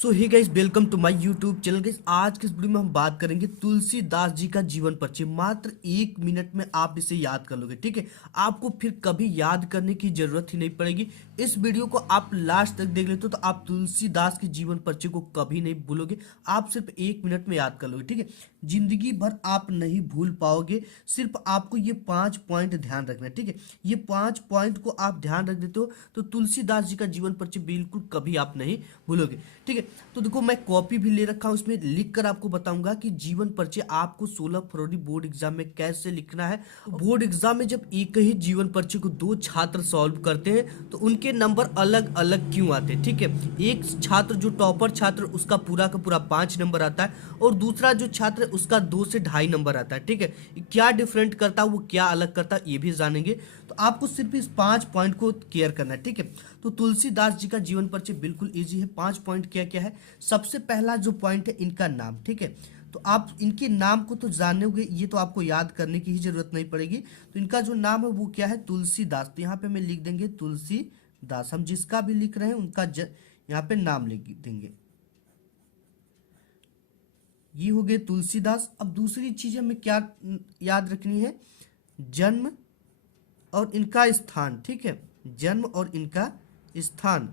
So hey guys, welcome to my YouTube channel. Guys, आज के इस वीडियो में हम बात करेंगे तुलसीदास जी का जीवन परिचय। मात्र 1 मिनट में आप इसे याद कर लोगे, ठीक है। आपको फिर कभी याद करने की जरूरत ही नहीं पड़ेगी। इस वीडियो को आप लास्ट तक देख लेते हो तो आप तुलसीदास के जीवन परिचय को कभी नहीं भूलोगे। आप सिर्फ 1 मिनट में याद कर लोगे, ठीक है। जिंदगी भर आप नहीं भूल पाओगे। सिर्फ आपको ये 5 पॉइंट ध्यान रखना है, ठीक है। ये 5 पॉइंट को आप ध्यान रख देते हो तो तुलसीदास जी का जीवन परिचय बिल्कुल कभी आप नहीं भूलोगे, ठीक है। तो देखो, मैं कॉपी भी ले रखा हूं, इसमें लिख कर आपको बताऊंगा कि जीवन परिचय आपको 16 फरवरी बोर्ड एग्जाम में कैसे लिखना है। बोर्ड एग्जाम में जब एक ही जीवन परिचय को दो छात्र सॉल्व करते हैं तो उनके नंबर अलग अलग क्यों आते हैं, ठीक है। एक छात्र जो टॉपर छात्र उसका पूरा का पूरा 5 नंबर आता है और दूसरा जो छात्र है उसका 2 से 2.5 नंबर आता है, ठीक है। क्या डिफरेंट करता है, वो क्या अलग करता है, ये भी जानेंगे। तो आपको सिर्फ इस 5 पॉइंट को केयर करना है, ठीक है। तो तुलसीदास जी का जीवन परिचय बिल्कुल इजी है। 5 पॉइंट क्या क्या है। सबसे पहला जो पॉइंट है, इनका नाम, ठीक है। तो आप इनके नाम को तो जानोगे, ये तो आपको याद करने की ही जरूरत नहीं पड़ेगी। तो इनका जो नाम है वो क्या है, तुलसीदास। तो यहाँ पे मैं लिख देंगे तुलसीदास। हम जिसका भी लिख रहे हैं उनका यहाँ पे नाम लिख देंगे। ये हो गए तुलसीदास। अब दूसरी चीज हमें क्या याद रखनी है, जन्म और इनका स्थान, ठीक है। जन्म और इनका स्थान।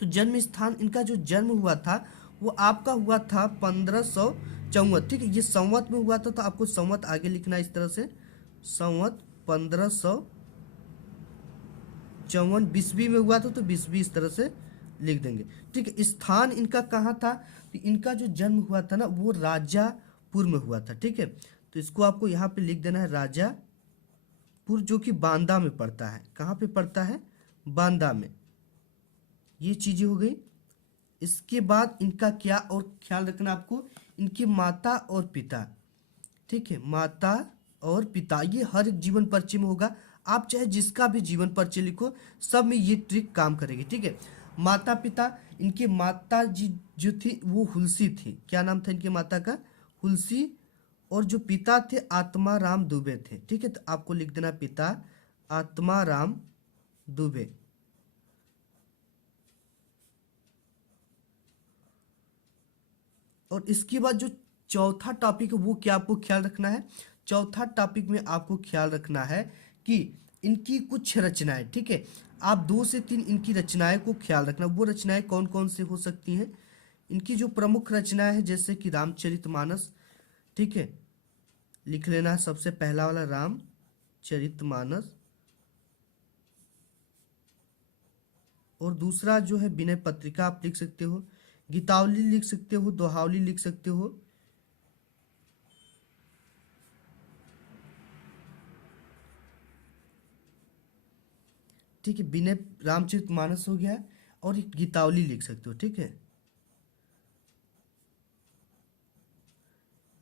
तो जन्म स्थान, इनका जो जन्म हुआ था वो आपका हुआ था 1554, ठीक है। ये संवत में हुआ था तो आपको संवत आगे लिखना है इस तरह से, संवत 1554। बीसवीं में हुआ था तो बीसवीं इस तरह से लिख देंगे, ठीक है। स्थान इनका कहाँ था, तो इनका जो जन्म हुआ था ना वो राजापुर में हुआ था, ठीक है। तो इसको आपको यहाँ पे लिख देना है राजापुर, जो कि बांदा में पड़ता है। कहाँ पे पड़ता है, बांदा में। ये चीजें हो गई। इसके बाद इनका क्या और ख्याल रखना आपको, इनकी माता और पिता, ठीक है। माता और पिता, ये हर एक जीवन परिचय में होगा। आप चाहे जिसका भी जीवन परिचय लिखो, सब में ये ट्रिक काम करेगी, ठीक है। माता पिता, इनके माता जी जो थी वो हुलसी थी। क्या नाम था इनके माता का, हुलसी। और जो पिता थे आत्माराम दुबे थे, ठीक है। तो आपको लिख देना पिता आत्माराम दुबे। और इसके बाद जो चौथा टॉपिक है वो क्या आपको ख्याल रखना है। चौथा टॉपिक में आपको ख्याल रखना है कि इनकी कुछ रचनाएं, ठीक है। आप 2 से 3 इनकी रचनाएं को ख्याल रखना। वो रचनाएं कौन कौन से हो सकती हैं, इनकी जो प्रमुख रचनाएं हैं जैसे कि रामचरितमानस, ठीक है। लिख लेना है सबसे पहला वाला रामचरितमानस। और दूसरा जो है विनय पत्रिका आप लिख सकते हो, गीतावली लिख सकते हो, दोहावली लिख सकते हो। ठीक है, विनय रामचरितमानस हो गया और एक गीतावली लिख सकते हो, ठीक है।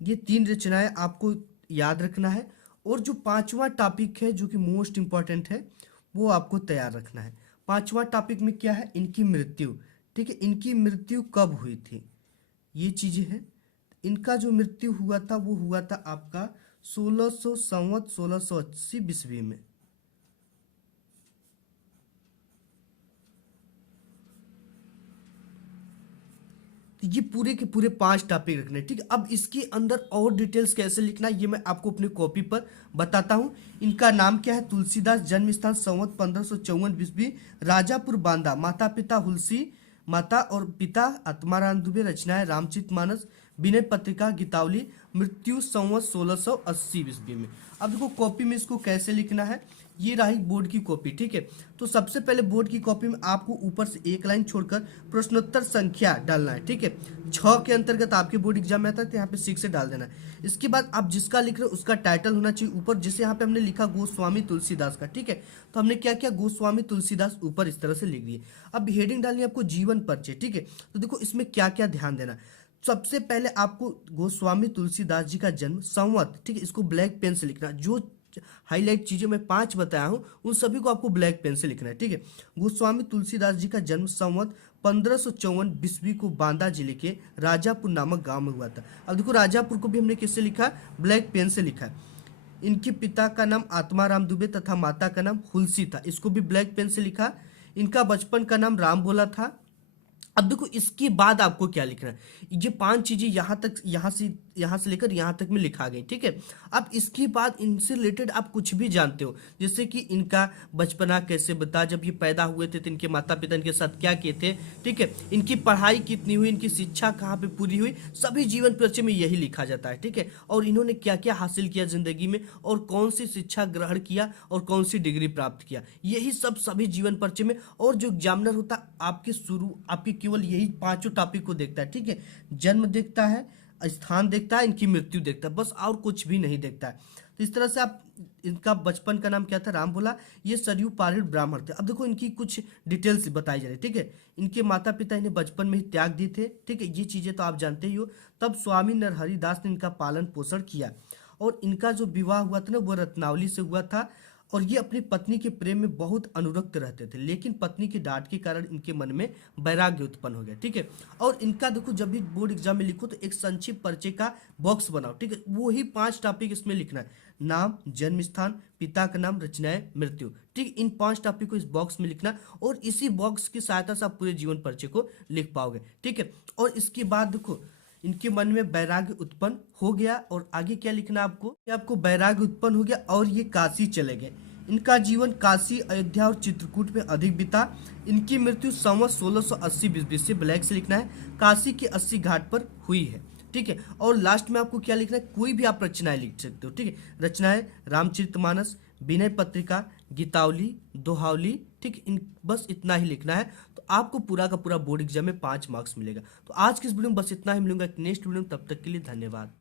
ये 3 रचनाएं आपको याद रखना है। और जो 5वां टॉपिक है जो कि मोस्ट इंपॉर्टेंट है, वो आपको तैयार रखना है। 5वां टॉपिक में क्या है, इनकी मृत्यु, ठीक है। इनकी मृत्यु कब हुई थी, ये चीजें हैं। इनका जो मृत्यु हुआ था वो हुआ था आपका 1600 संवत 1680 बीसवी में। तो ये पूरे के पूरे 5 टॉपिक रखने हैं, ठीक है। अब इसके अंदर और डिटेल्स कैसे लिखना है ये मैं आपको अपने कॉपी पर बताता हूँ। इनका नाम क्या है, तुलसीदास। जन्म स्थान संवत 1554 बीसवी, राजापुर बांदा। माता पिता हुलसी, माता और पिता आत्माराम दुबे। रचनाएं रामचरितमानस, विनय पत्रिका, गीतावली। मृत्यु संवत 1680 ईस्वी में। अब देखो कॉपी में इसको कैसे लिखना है। ये रही बोर्ड की कॉपी, ठीक है। तो सबसे पहले बोर्ड की कॉपी में आपको ऊपर से एक लाइन छोड़कर प्रश्नोत्तर संख्या डालना है, ठीक है। 6 के अंतर्गत आपके बोर्ड एग्जाम में आता है तो यहाँ पे 6 से डाल देना है। इसके बाद आप जिसका लिख रहे हो उसका टाइटल होना चाहिए ऊपर, जैसे यहाँ पे हमने लिखा गोस्वामी तुलसीदास का, ठीक है। तो हमने क्या किया, गोस्वामी तुलसीदास ऊपर इस तरह से लिख दिए। अब हेडिंग डालनी है आपको जीवन परिचय, ठीक है। तो देखो इसमें क्या क्या ध्यान देना। सबसे पहले आपको गोस्वामी तुलसीदास जी का जन्म संवत, ठीक है। इसको ब्लैक पेन से लिखना। जो हाईलाइट चीजें मैं 5 बताया हूं उन सभी को आपको ब्लैक पेन से लिखना है, ठीक है। गोस्वामी तुलसीदास जी का जन्म संवत 1554 बीसवी को बांदा जिले के राजापुर नामक गांव में हुआ था। अब देखो राजापुर को भी हमने किससे लिखा, ब्लैक पेन से लिखा है। इनके पिता का नाम आत्माराम दुबे तथा माता का नाम हुलसी था, इसको भी ब्लैक पेन से लिखा। इनका बचपन का नाम राम भोला था। अब देखो इसके बाद आपको क्या लिखना है। ये 5 चीजें यहाँ तक, यहाँ से लेकर यहाँ तक में लिखा गई, ठीक है। अब इसके बाद इनसे रिलेटेड आप कुछ भी जानते हो, जैसे कि इनका बचपना कैसे बता, जब ये पैदा हुए थे तो इनके माता पिता इनके साथ क्या किए थे, ठीक है। इनकी पढ़ाई कितनी हुई, इनकी शिक्षा कहाँ पे पूरी हुई, सभी जीवन परिचय में यही लिखा जाता है, ठीक है। और इन्होंने क्या क्या हासिल किया जिंदगी में, और कौन सी शिक्षा ग्रहण किया, और कौन सी डिग्री प्राप्त किया, यही सब सभी जीवन परिचय में। और जो एग्जामिनर होता है आपकी केवल यही पांचों टॉपिक को देखता है, ठीक है। जन्म देखता है, स्थान देखता है, इनकी मृत्यु देखता है, बस और कुछ भी नहीं देखता है। तो इस तरह से आप, इनका बचपन का नाम क्या था, राम भोला, ये सरयू पारिण ब्राह्मण थे। अब देखो इनकी कुछ डिटेल्स बताई जा रही है, ठीक है। इनके माता पिता इन्हें बचपन में ही त्याग दिए थे, ठीक है, ये चीजें तो आप जानते ही हो। तब स्वामी नरहरि दास ने इनका पालन पोषण किया, और इनका जो विवाह हुआ था ना वो रत्नावली से हुआ था। और ये अपनी पत्नी के प्रेम में बहुत अनुरक्त रहते थे, लेकिन पत्नी की डांट के कारण इनके मन में वैराग्य उत्पन्न हो गया, ठीक है। और इनका देखो जब भी बोर्ड एग्जाम में लिखो तो एक संक्षिप्त परिचय का बॉक्स बनाओ, ठीक है। वो ही 5 टॉपिक इसमें लिखना है, नाम, जन्म स्थान, पिता का नाम, रचनाएं, मृत्यु, ठीक। इन 5 टॉपिक को इस बॉक्स में लिखना, और इसी बॉक्स की सहायता से आप पूरे जीवन परिचय को लिख पाओगे, ठीक है। और इसके बाद देखो इनके मन में वैराग्य उत्पन्न हो गया, और आगे क्या लिखना आपको, कि आपको वैराग्य उत्पन्न हो गया और ये काशी चले गए। इनका जीवन काशी, अयोध्या और चित्रकूट में अधिक बीता। इनकी मृत्यु संवत 1680 बीस से ब्लैक से लिखना है, काशी के 80 घाट पर हुई है, ठीक है। और लास्ट में आपको क्या लिखना है, कोई भी आप रचनाएं लिख सकते हो, ठीक है। रचनाएं रामचरितमानस, विनय पत्रिका, गीतावली, दोहावली, ठीक, इन बस इतना ही लिखना है। तो आपको पूरा का पूरा बोर्ड एग्जाम में 5 मार्क्स मिलेगा। तो आज की इस वीडियो में बस इतना ही, मिलूंगा एक नेक्स्ट वीडियो में, तब तक के लिए धन्यवाद।